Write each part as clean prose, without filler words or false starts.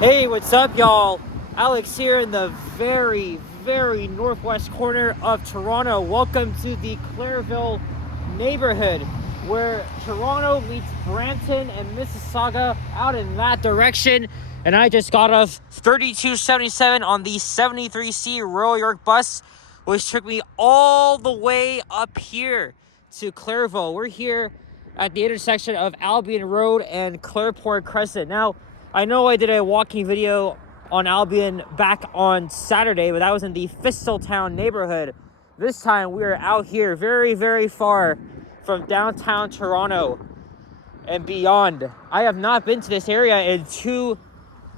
Hey, what's up, y'all? Alex here in the very northwest corner of Toronto. Welcome to the Clairville neighborhood, where Toronto meets Brampton and Mississauga, out in that direction. And I just got off 3277 on the 73C Royal York bus, which took me all the way up here to Clairville. We're here at the intersection of Albion Road and Clareport Crescent. Now, I know I did a walking video on Albion back on Saturday, but that was in the Thistletown neighborhood. This time we are out here very far from downtown Toronto and beyond. I have not been to this area in 2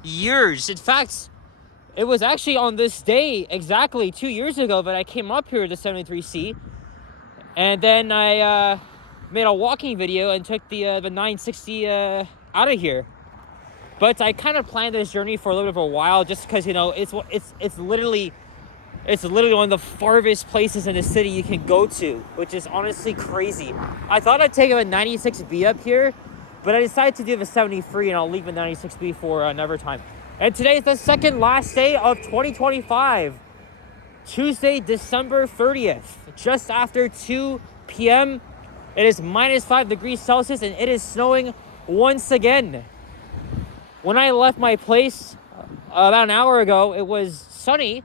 years. In fact, it was actually on this day exactly 2 years ago that I came up here to 73C, and then I made a walking video and took the 960 out of here. But I kind of planned this journey for a little bit of a while, just because, you know, it's literally one of the farthest places in the city you can go to, which is honestly crazy. I thought I'd take a 96B up here, but I decided to do the 73, and I'll leave the 96B for another time. And today is the second last day of 2025, Tuesday, December 30th, just after 2 p.m. It is minus 5 degrees Celsius, and it is snowing once again. When I left my place about an hour ago, it was sunny,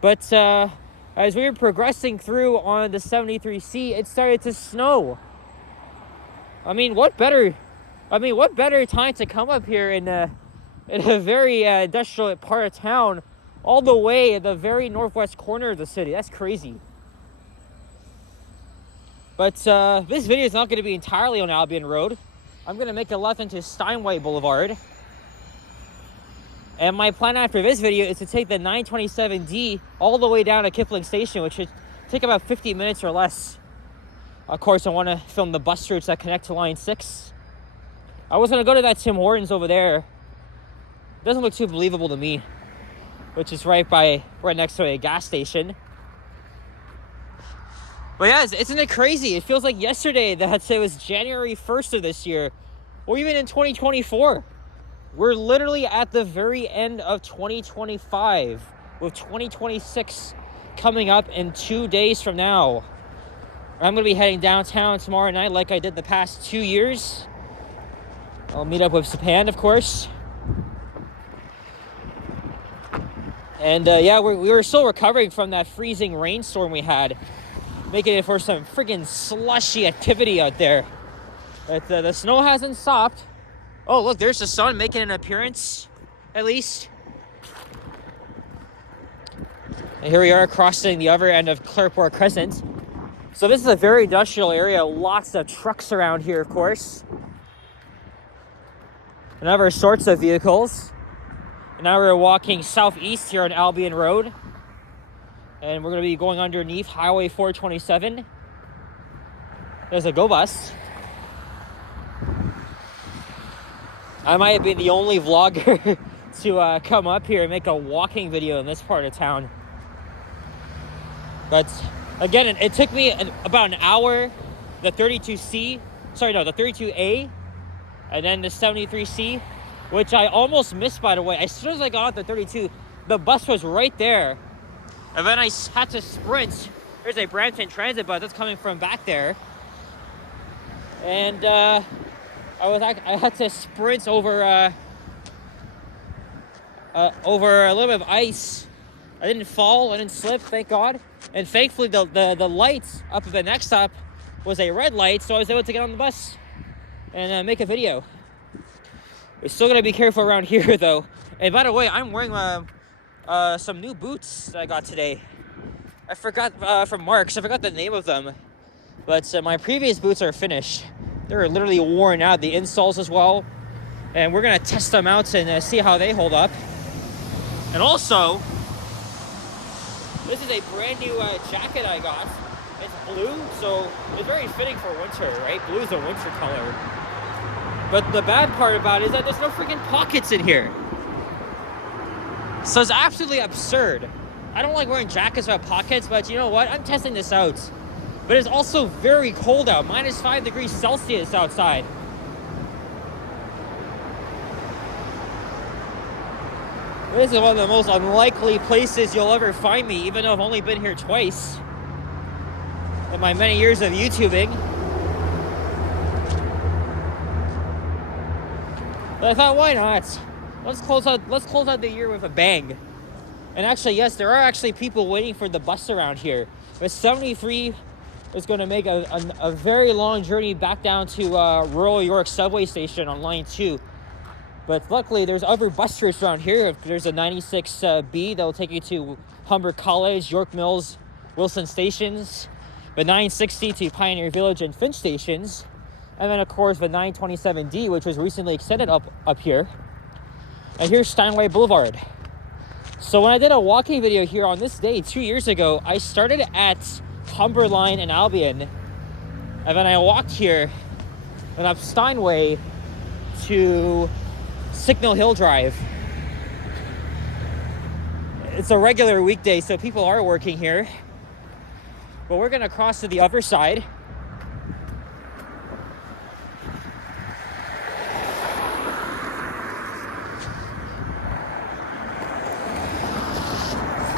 but as we were progressing through on the 73C, it started to snow. I mean, what better time to come up here in a very industrial part of town, all the way at the very northwest corner of the city. That's crazy. But this video is not going to be entirely on Albion Road. I'm going to make a left into Steinway Boulevard. And my plan after this video is to take the 927D all the way down to Kipling Station, which should take about 50 minutes or less. Of course, I want to film the bus routes that connect to Line 6. I was going to go to that Tim Hortons over there. It doesn't look too believable to me, which is right next to a gas station. But yeah, isn't it crazy? It feels like yesterday that it was January 1st of this year, or even in 2024. We're literally at the very end of 2025, with 2026 coming up in 2 days from now. I'm going to be heading downtown tomorrow night like I did the past 2 years. I'll meet up with Sapan, of course. And yeah, we were still recovering from that freezing rainstorm we had, making it for some friggin' slushy activity out there. But the snow hasn't stopped. Oh, look, there's the sun making an appearance, at least. And here we are crossing the other end of Clareport Crescent. So this is a very industrial area, lots of trucks around here, of course. And other sorts of vehicles. And now we're walking southeast here on Albion Road. And we're going to be going underneath Highway 427. There's a go bus. I might have been the only vlogger to come up here and make a walking video in this part of town. But again, it took me about an hour, the 32A, and then the 73C, which I almost missed, by the way. As soon as I got off the 32, the bus was right there. And then I had to sprint. There's a Brampton Transit bus that's coming from back there. And I had to sprint over a little bit of ice. I didn't fall, I didn't slip, thank God. And thankfully the light up at the next stop was a red light, so I was able to get on the bus and make a video. We're still gonna be careful around here though. And by the way, I'm wearing some new boots that I got today. I forgot from Marks, I forgot the name of them. But my previous boots are finished. They're literally worn out, the insoles as well. And we're going to test them out and see how they hold up. And also, this is a brand new jacket I got. It's blue, so it's very fitting for winter, right? Blue is a winter color. But the bad part about it is that there's no freaking pockets in here. So it's absolutely absurd. I don't like wearing jackets without pockets, but you know what? I'm testing this out. But it's also very cold out, minus 5 degrees Celsius outside. This is one of the most unlikely places you'll ever find me, even though I've only been here twice in my many years of YouTubing. But I thought, why not? Let's close out the year with a bang. And actually, yes, there are actually people waiting for the bus around here. But 73 is going to make a very long journey back down to rural York subway station on line 2. But luckily, there's other bus routes around here. There's a 96B that will take you to Humber College, York Mills, Wilson stations. The 960 to Pioneer Village and Finch stations. And then, of course, the 927D, which was recently extended up here. And here's Steinway Boulevard. So when I did a walking video here on this day 2 years ago, I started at Humber Line and Albion. And then I walked here and up Steinway to Signal Hill Drive. It's a regular weekday, so people are working here. But we're gonna cross to the other side.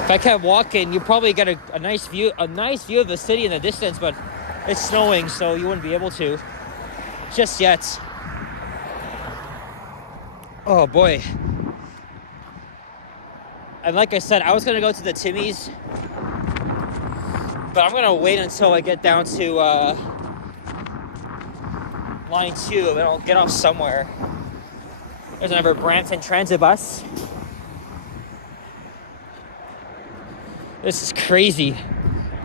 If I kept walking, you probably get a nice view of the city in the distance, but it's snowing, so you wouldn't be able to just yet. Oh boy. And like I said, I was gonna go to the Timmy's, but I'm gonna wait until I get down to line 2, and then I'll get off somewhere. There's another Brampton Transit bus. This is crazy.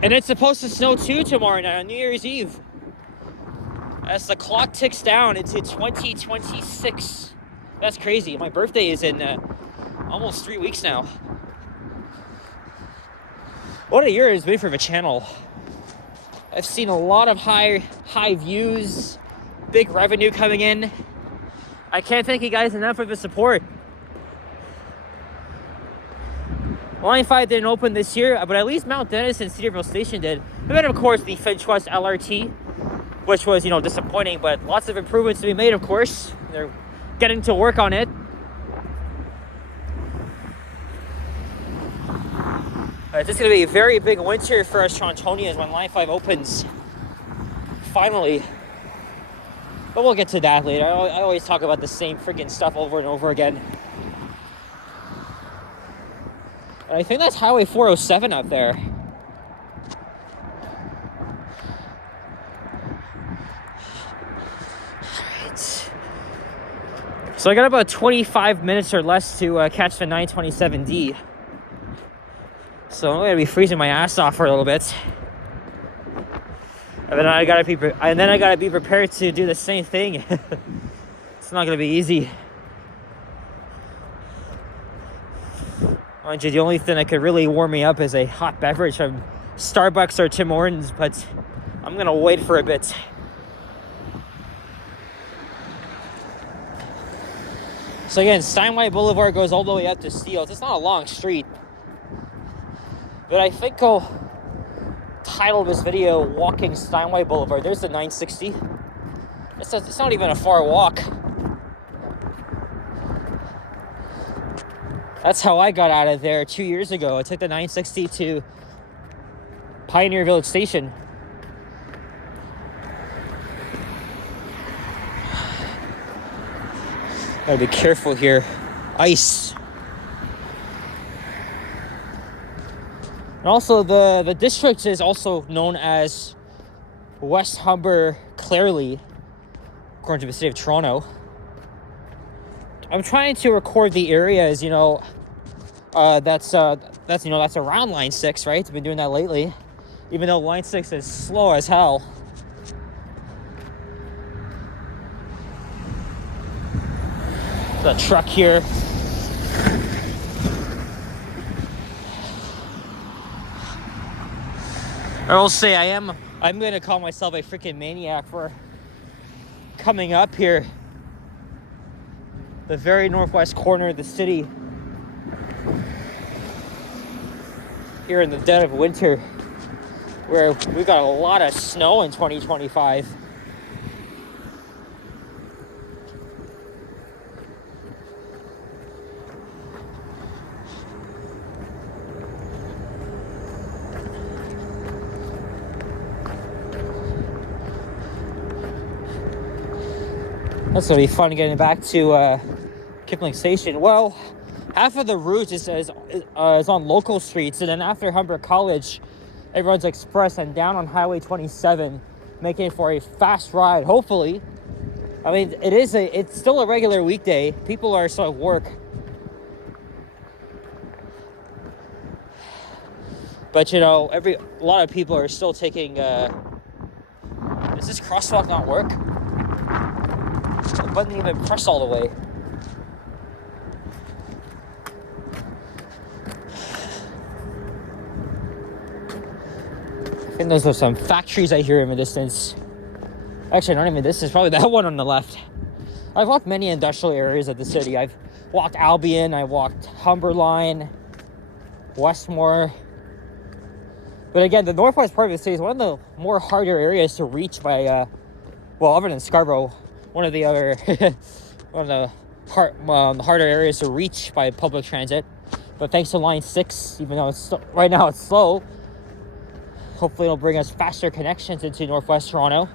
And it's supposed to snow too tomorrow night on New Year's Eve. As the clock ticks down into 2026. That's crazy. My birthday is in almost 3 weeks now. What a year it's been for the channel. I've seen a lot of high views, big revenue coming in. I can't thank you guys enough for the support. Line 5 didn't open this year, but at least Mount Dennis and Cedarville Station did. And then, of course, the Finch West LRT, which was, disappointing, but lots of improvements to be made, of course. They're getting to work on it. This is going to be a very big winter for us Torontonians when Line 5 opens. Finally. But we'll get to that later. I always talk about the same freaking stuff over and over again. I think that's Highway 407 up there. Right. So I got about 25 minutes or less to catch the 927D. So I'm gonna be freezing my ass off for a little bit. And then I gotta be prepared to do the same thing. It's not gonna be easy. Mind you, the only thing that could really warm me up is a hot beverage from Starbucks or Tim Hortons, but I'm gonna wait for a bit. So again, Steinway Boulevard goes all the way up to Steeles. It's not a long street, but I think I'll title this video Walking Steinway Boulevard. There's the 960. It's not even a far walk. That's how I got out of there 2 years ago. I took the 960 to Pioneer Village Station. Gotta be careful here. Ice. And also the district is also known as West Humber Clairville, according to the city of Toronto. I'm trying to record the areas, that's around line 6, right? I've been doing that lately, even though line 6 is slow as hell. The truck here. I will say I'm going to call myself a freaking maniac for coming up here, the very northwest corner of the city, here in the dead of winter, where we've got a lot of snow in 2025. That's gonna be fun getting back to Kipling Station. Well, half of the route is on local streets, and then after Humber College, everyone's express and down on Highway 27, making it for a fast ride. Hopefully, I mean it's still a regular weekday. People are still at work, but you know, a lot of people are still taking. Does this crosswalk not work? The button didn't even press all the way. I think those are some factories I hear in the distance. Actually, not even this. Is probably that one on the left. I've walked many industrial areas of the city. I've walked Albion. I walked Humberline, Westmore. But again, the northwest part of the city is one of the more harder areas to reach by, well, other than Scarborough, one of the other, one of the harder areas to reach by public transit. But thanks to Line 6, even though right now it's slow, hopefully it'll bring us faster connections into Northwest Toronto.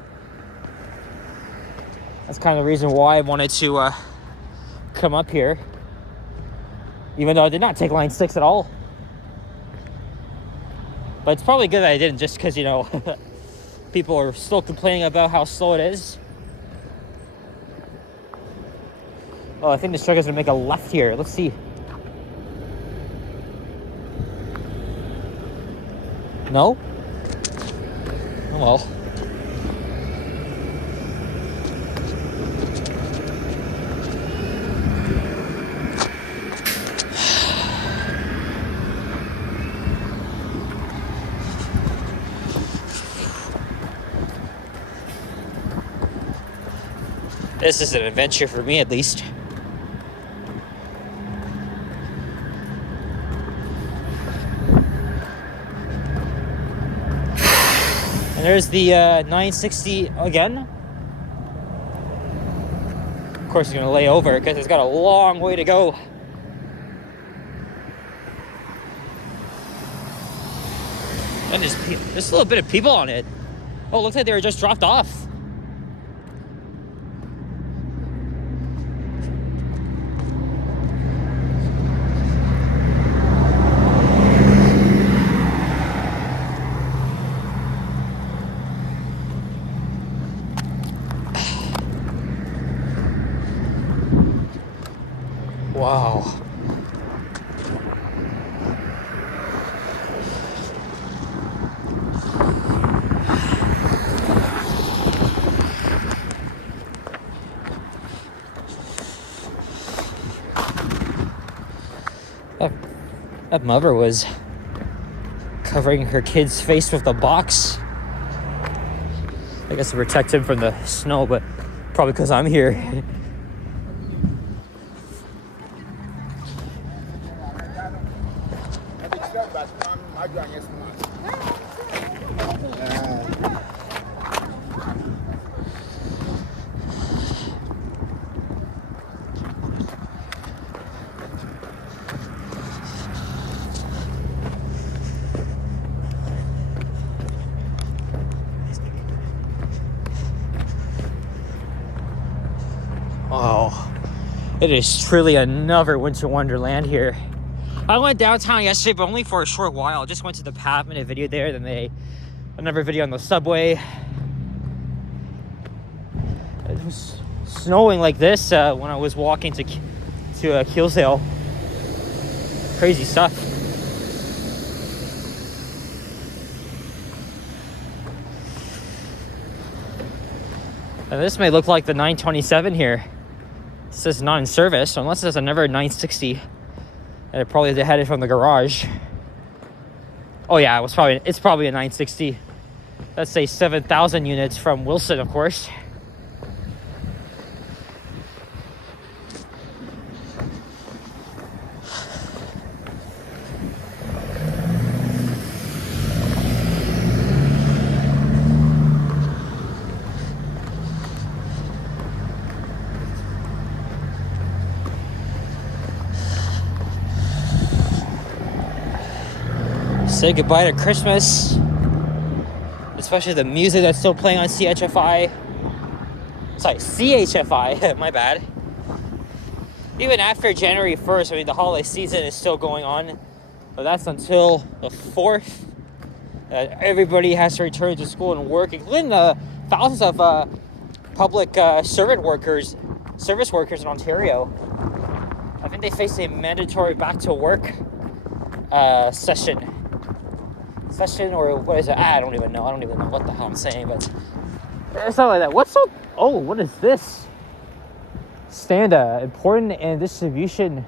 That's kind of the reason why I wanted to come up here, even though I did not take Line 6 at all. But it's probably good that I didn't, just because, you know, people are still complaining about how slow it is. Oh, I think this truck is going to make a left here. Let's see. No? Oh, well. This is an adventure for me, at least. And there's the 960 again. Of course, it's going to lay over because it's got a long way to go. And there's still a bit of people on it. Oh, it looks like they were just dropped off. Wow. That mother was covering her kid's face with the box. I guess to protect him from the snow, but probably because I'm here. Wow, it is truly another winter wonderland here. I went downtown yesterday, but only for a short while. I just went to the Pat, made a video there, then another video on the subway. It was snowing like this when I was walking to Keelsdale. Crazy stuff. And this may look like the 927 here. It says not in service, so unless there's another 960. And it probably headed from the garage. Oh yeah, it's probably a 960. Let's say 7,000 units from Wilson, of course. Say goodbye to Christmas, especially the music that's still playing on CHFI. Sorry, CHFI, my bad. Even after January 1st, I mean, the holiday season is still going on, but that's until the 4th. Everybody has to return to school and work, including the thousands of public service workers in Ontario. I think they face a mandatory back to work session, or what is it? I don't even know what the hell I'm saying, but it's not like that. What's up? Oh, what is this? Standa, important and distribution.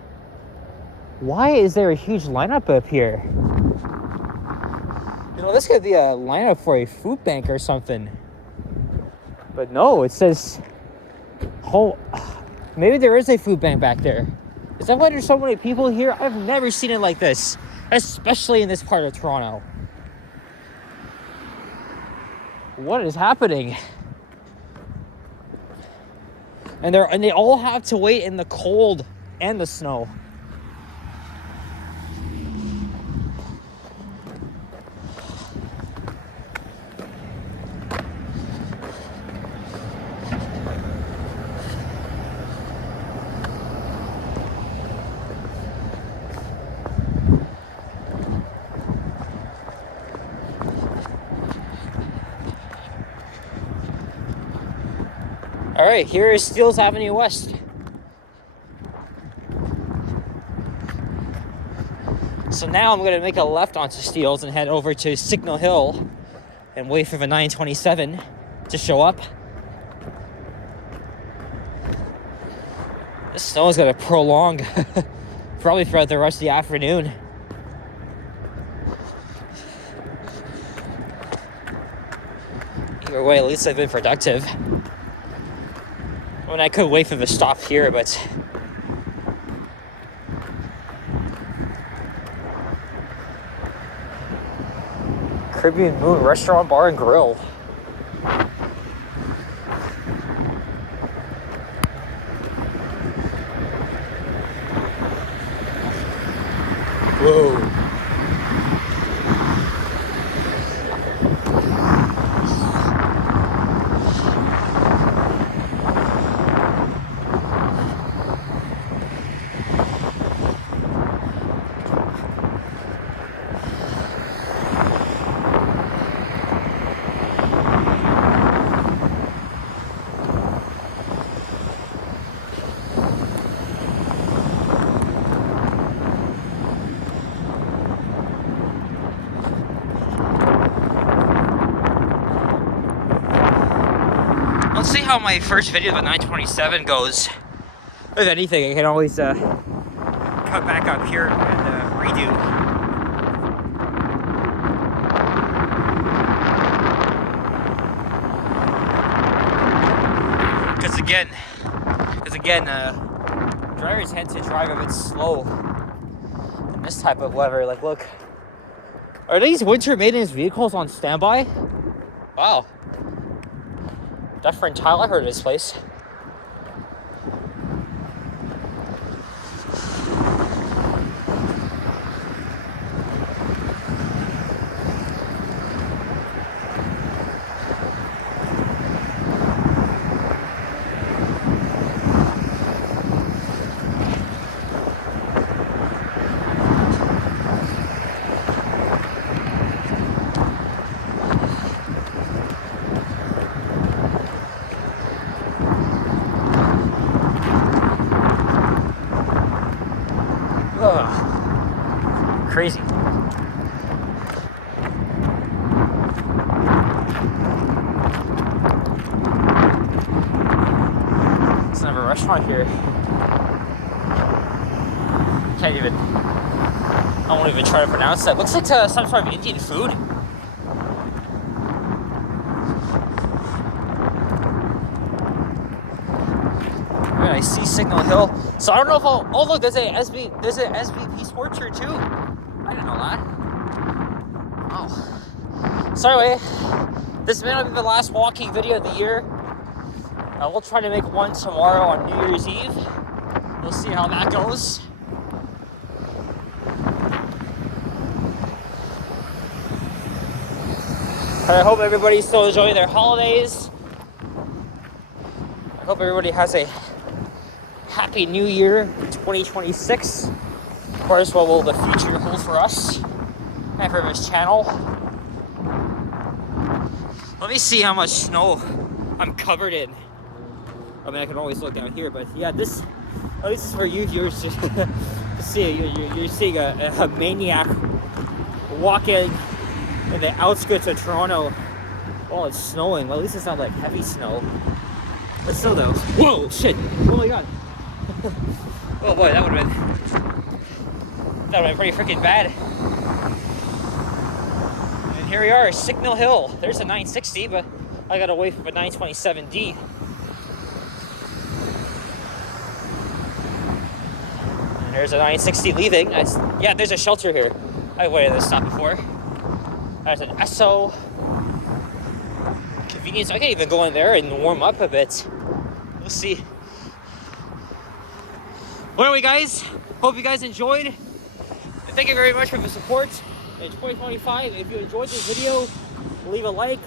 Why is there a huge lineup up here? You know, this could be a lineup for a food bank or something. But no, it says, oh, maybe there is a food bank back there. Is that why there's so many people here? I've never seen it like this, especially in this part of Toronto. What is happening? And they all have to wait in the cold and the snow. All right, here is Steeles Avenue West. So now I'm gonna make a left onto Steeles and head over to Signal Hill and wait for the 927 to show up. This snow is gonna prolong probably throughout the rest of the afternoon. Either way, at least I've been productive. I mean, I could wait for the stop here, but Caribbean Moon Restaurant, Bar and Grill. Whoa. Let's see how my first video of the 927 goes. If anything, I can always cut back up here and redo. Because again, drivers tend to drive a bit slow in this type of weather. Like, look, are these winter maintenance vehicles on standby? Wow. Different tile. I heard of this place. Crazy. It's another restaurant here. I won't even try to pronounce that. Looks like some sort of Indian food. Right, I see Signal Hill. So I don't know if I'll... Oh look, there's an SVP Sports here too. I didn't know that. Oh. So anyway, this may not be the last walking video of the year. We'll try to make one tomorrow on New Year's Eve. We'll see how that goes. I hope everybody's still enjoying their holidays. Hope everybody has a happy new year 2026. Of course, what will the future hold for us and for this channel? Let me see how much snow I'm covered in. I mean, I can always look down here, but yeah, this is for you viewers to see. You're seeing a maniac walking in the outskirts of Toronto while it's snowing. Well, at least it's not like heavy snow. But still though. Whoa, shit. Oh my god. Oh boy, that would have been pretty freaking bad. And here we are, Signal Hill. There's a 960, but I gotta wait for a 927D. And there's a 960 leaving. Yeah, there's a shelter here. I've waited at this stop before. There's an Esso. Convenience. I can even go in there and warm up a bit. We'll see. Well, anyway, guys, hope you guys enjoyed. And thank you very much for the support in 2025. If you enjoyed this video, leave a like,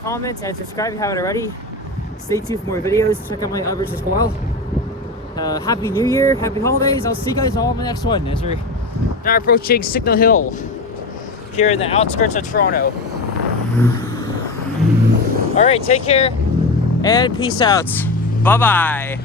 comment, and subscribe if you haven't already. Stay tuned for more videos. Check out my others as well. Happy New Year, happy holidays. I'll see you guys all in the next one as we're now approaching Signal Hill here in the outskirts of Toronto. All right, take care and peace out. Bye-bye.